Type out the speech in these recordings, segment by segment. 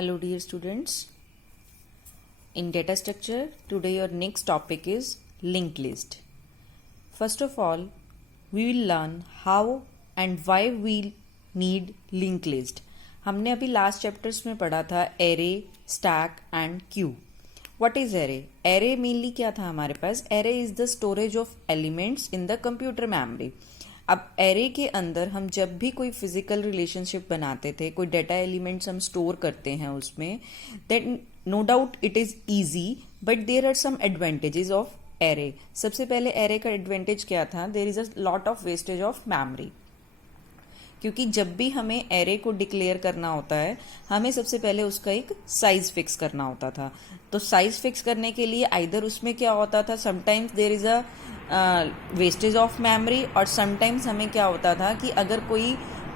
Hello dear students. In data structure, today your next topic is linked list. First of all, we will learn how and why we need linked list. हमने अभी last chapters में पढ़ा था array, stack and queue. What is array? Array mainly क्या था हमारे पास? Array is the storage of elements in the computer memory. अब एरे के अंदर हम जब भी कोई फिजिकल रिलेशनशिप बनाते थे, कोई डाटा एलिमेंट्स हम स्टोर करते हैं उसमें, then no doubt it is easy, but there are some advantages of array. सबसे पहले एरे का एडवांटेज क्या था? There is a lot of wastage of memory. क्योंकि जब भी हमें एरे को डिक्लेयर करना होता है, हमें सबसे पहले उसका एक साइज फिक्स करना होता था. तो साइज फिक्स करने के लिए आइदर उसमें क्या होता था, sometimes there is a wastage of memory, और समटाइम्स हमें क्या होता था कि अगर कोई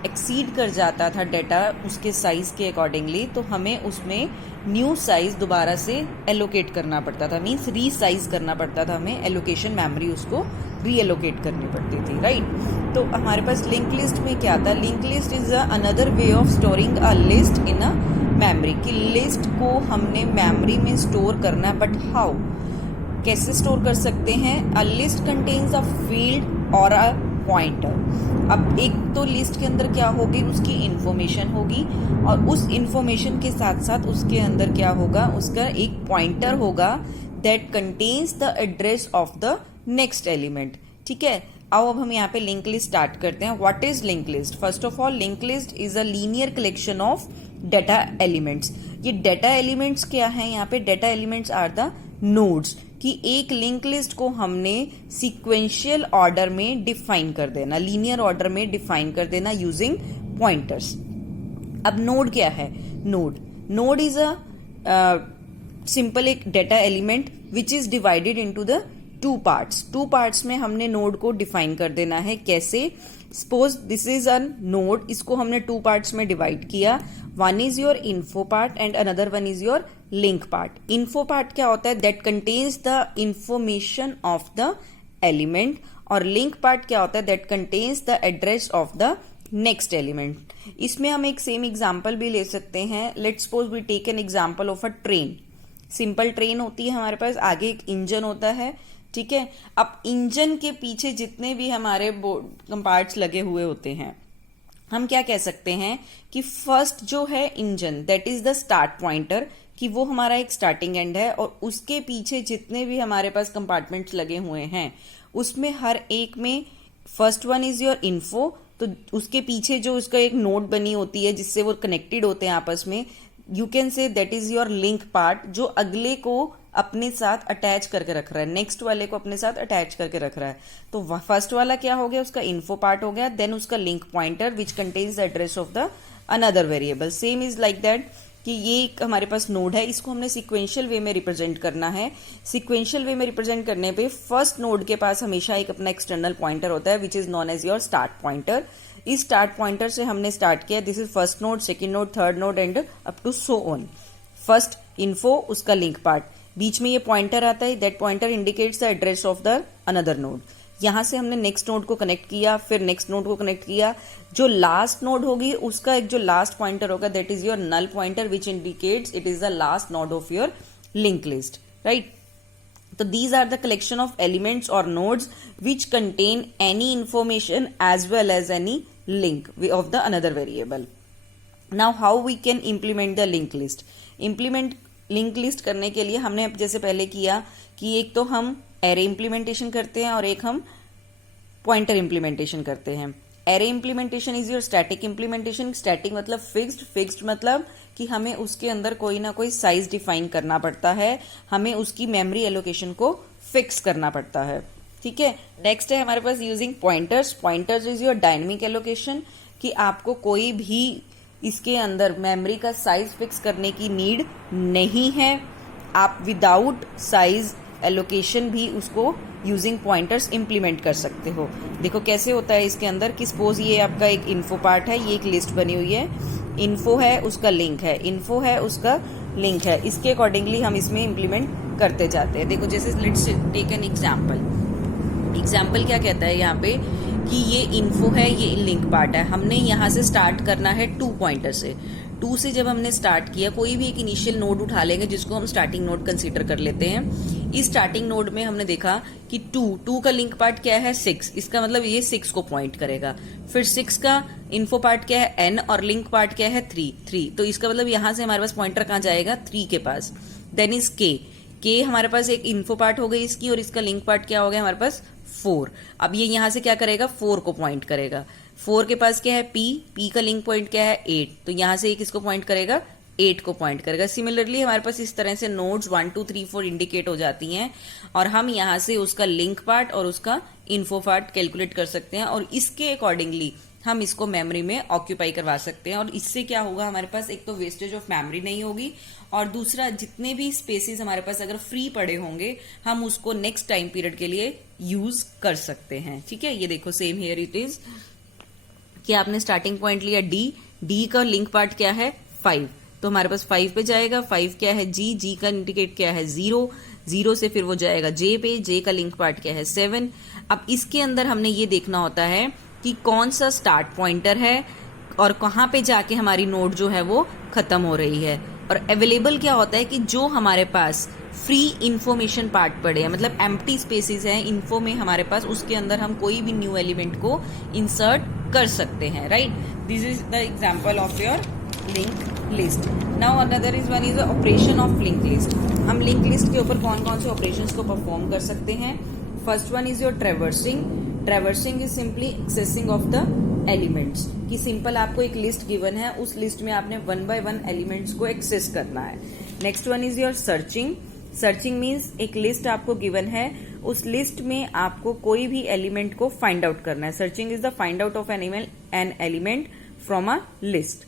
एक्सीड कर जाता था डाटा उसके साइज के अकॉर्डिंगली, तो हमें उसमें न्यू साइज दोबारा से एलोकेट करना पड़ता था. मीन्स रीसाइज करना पड़ता था हमें, एलोकेशन मेमोरी उसको रीएलोकेट करनी पड़ती थी, राइट. तो हमारे पास लिंक लिस्ट में क्या था? Link list is another way of storing a list in a memory. कि लिस्ट को हमने मेमोरी में स्टोर करना है, बट हाउ? कैसे स्टोर कर सकते हैं? A list contains a field और अ पॉइंटर. अब एक तो लिस्ट के अंदर क्या होगी? उसकी इंफॉर्मेशन होगी, और उस इंफॉर्मेशन के साथ साथ उसके अंदर क्या होगा? उसका एक पॉइंटर होगा that contains the address of the next element. ठीक है, आओ अब हम यहाँ पे लिंक लिस्ट स्टार्ट करते हैं. What is link list? First of all, link list is a linear collection of data elements. ये डाटा एलिमेंट्स क्या है? यहाँ पे data elements are the nodes. कि एक लिंक लिस्ट को हमने सीक्वेंशियल ऑर्डर में डिफाइन कर देना, लीनियर ऑर्डर में डिफाइन कर देना यूजिंग पॉइंटर्स. अब नोड क्या है? नोड इज अ सिंपल एक data element which is divided into the two parts में हमने नोड को डिफाइन कर देना है. कैसे? Suppose this is a node, इसको हमने टू पार्ट्स में डिवाइड किया. One is your info part and another one is your link part. Info part क्या होता है? That contains the information of the element. और लिंक पार्ट क्या होता है? That contains the address of the next element. इसमें हम एक सेम एग्जाम्पल भी ले सकते हैं. Let suppose we take an example of a train. Simple train होती है हमारे पास, आगे एक इंजन होता है. ठीक है, अब इंजन के पीछे जितने भी हमारे पार्ट्स लगे हुए होते हैं, हम क्या कह सकते हैं कि फर्स्ट जो है engine, that is the start pointer, कि वो हमारा एक स्टार्टिंग एंड है. और उसके पीछे जितने भी हमारे पास कंपार्टमेंट्स लगे हुए हैं, उसमें हर एक में first one is your info. तो उसके पीछे जो उसका एक नोड बनी होती है जिससे वो कनेक्टेड होते हैं आपस में, you can say that is your link part, जो अगले को अपने साथ अटैच करके रख रहा है, नेक्स्ट वाले को अपने साथ अटैच करके रख रहा है. तो फर्स्ट वाला क्या हो गया? उसका इन्फो पार्ट हो गया. देन उसका link pointer which contains the address of the another variable. Same is like that कि ये एक हमारे पास नोड है, इसको हमने सिक्वेंशियल वे में रिप्रेजेंट करना है. सिक्वेंशियल वे में रिप्रेजेंट करने पे फर्स्ट नोड के पास हमेशा एक अपना एक्सटर्नल पॉइंटर होता है which is known as your start pointer. इस स्टार्ट पॉइंटर से हमने स्टार्ट किया. This is first node, second node, third node and up to so on. First info, उसका लिंक पार्ट, बीच में ये पॉइंटर आता है. That pointer indicates the address of the another node. यहां से हमने नेक्स्ट नोड को कनेक्ट किया, फिर नेक्स्ट नोड को कनेक्ट किया. जो लास्ट नोड होगी उसका एक जो लास्ट पॉइंटर होगा, that is your null pointer which indicates it is the last node of your link list, right. तो these are the collection of elements और nodes which contain any information as well as any link of the another variable. Now how we can implement the link list? Implement link list करने के लिए हमने जैसे पहले किया कि एक तो हम एरे इम्प्लीमेंटेशन करते हैं और एक हम पॉइंटर इम्प्लीमेंटेशन करते हैं. Array implementation is your static implementation. Static मतलब फिक्स्ड मतलब कि हमें उसके अंदर कोई ना कोई साइज डिफाइन करना पड़ता है, हमें उसकी मेमोरी एलोकेशन को फिक्स करना पड़ता है. ठीक है, नेक्स्ट है हमारे पास using pointers. Pointers is your dynamic allocation, कि आपको कोई भी इसके अंदर मेमोरी का साइज फिक्स करने की नीड नहीं है. आप विदाउट साइज एलोकेशन भी उसको यूजिंग पॉइंटर्स इंप्लीमेंट कर सकते हो. देखो कैसे होता है इसके अंदर कि सपोज ये आपका एक इन्फो पार्ट है, ये एक लिस्ट बनी हुई है. इन्फो है, उसका लिंक है, इन्फो है, उसका लिंक है. इसके अकॉर्डिंगली हम इसमें इंप्लीमेंट करते जाते हैं. देखो जैसे लेट्स टेक एन एग्जाम्पल क्या कहता है यहाँ पे कि ये इन्फो है, ये लिंक पार्ट है. हमने यहाँ से स्टार्ट करना है टू 2 से जब हमने स्टार्ट किया, कोई भी एक इनिशियल नोड उठा लेंगे जिसको हम स्टार्टिंग नोड कंसीडर कर लेते हैं। इस स्टार्टिंग नोड में हमने देखा कि 2 का लिंक पार्ट क्या है 6, इसका मतलब ये 6 को पॉइंट करेगा। फिर 6 का इन्फो पार्ट क्या है n और लिंक पार्ट क्या है 3, तो इसका मतलब यहां से हमारे पास पॉइंटर कहां जाएगा 3 के पास। देन इज k हमारे पास एक इन्फो पार्ट हो गई इसकी, और इसका लिंक पार्ट क्या हो गया हमारे पास 4। अब ये यहां से क्या करेगा 4 को पॉइंट करेगा। 4 के पास क्या है p का लिंक पॉइंट क्या है 8, तो यहां से ये किसको पॉइंट करेगा 8 को पॉइंट करेगा। सिमिलरली हमारे पास इस तरह से नोड्स 1 2 3 4 इंडिकेट हो जाती हैं, और हम यहां से उसका लिंक पार्ट और उसका इन्फो पार्ट कैलकुलेट कर सकते हैं, और इसके अकॉर्डिंगली हम इसको मेमोरी में ऑक्यूपाई करवा सकते हैं। और इससे क्या होगा, हमारे पास एक तो वेस्टेज ऑफ मेमोरी नहीं होगी, और दूसरा जितने भी स्पेसेस हमारे पास अगर फ्री पड़े होंगे हम उसको नेक्स्ट टाइम पीरियड के लिए यूज कर सकते हैं। ठीक है, ये देखो सेम हियर इट इज कि आपने स्टार्टिंग पॉइंट लिया डी का लिंक पार्ट क्या है 5, तो हमारे पास 5 पे जाएगा। 5 क्या है जी का इंडिकेट क्या है 0 से फिर वो जाएगा जे पे, जे का लिंक पार्ट क्या है 7। अब इसके अंदर हमने ये देखना होता है कि कौन सा स्टार्ट पॉइंटर है और कहां पे जाके हमारी नोड जो है वो खत्म हो रही है। और अवेलेबल क्या होता है कि जो हमारे पास फ्री इंफॉर्मेशन पार्ट पड़े हैं, मतलब एम्प्टी स्पेसेस हैं इन्फो में हमारे पास, उसके अंदर हम कोई भी न्यू एलिमेंट को इंसर्ट कर सकते हैं। Right, this is the example of your link list. Now another is one is the operation of link list. हम लिंक लिस्ट के ऊपर कौन कौन से ऑपरेशंस को परफॉर्म कर सकते हैं। First one is your traversing is simply accessing of the elements, कि सिंपल आपको एक लिस्ट गिवन है, उस लिस्ट में आपने 1 by 1 एलिमेंट्स को एक्सेस करना है। Next one is your searching means एक लिस्ट आपको गिवन है, उस लिस्ट में आपको कोई भी एलिमेंट को फाइंड आउट करना है। Searching is the find out of an element from a list.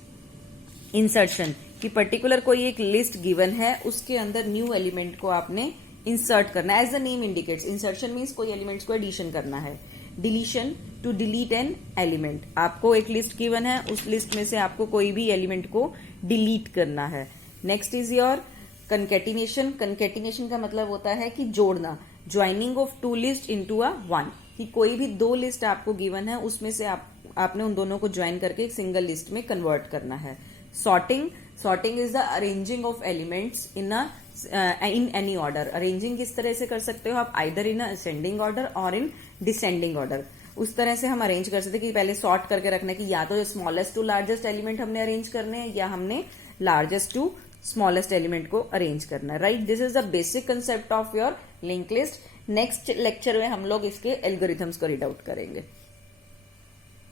Insertion, कि पर्टिकुलर कोई एक लिस्ट गिवन है, उसके अंदर न्यू एलिमेंट को आपने इंसर्ट करना है। As the name indicates, insertion means कोई एलिमेंट्स को एडिशन करना है। Deletion, to delete an element, आपको एक लिस्ट गिवन है, उस लिस्ट में से आपको कोई भी एलिमेंट को डिलीट करना है। नेक्स्ट इज योर कंकेटिनेशन का मतलब होता है कि जोड़ना, joining of 2 list into a 1, कि कोई भी 2 लिस्ट आपको गिवन है, उसमें से आपने उन दोनों को ज्वाइन करके एक सिंगल लिस्ट में कन्वर्ट करना है। Sorting is the arranging of elements in any order. Arranging किस तरह से कर सकते हो आप, आइदर इन असेंडिंग ऑर्डर और इन डिसेंडिंग ऑर्डर। उस तरह से हम अरेंज कर सकते हैं कि पहले सॉर्ट करके रखना है कि या तो स्मॉलेस्ट टू लार्जेस्ट एलिमेंट हमने अरेंज करने हैं, या हमने लार्जेस्ट टू स्मॉलेस्ट एलिमेंट को अरेंज करना है। Right, this is the basic concept of your link list. Next lecture में हम लोग इसके एल्गोरिथम्स को रीड आउट करेंगे।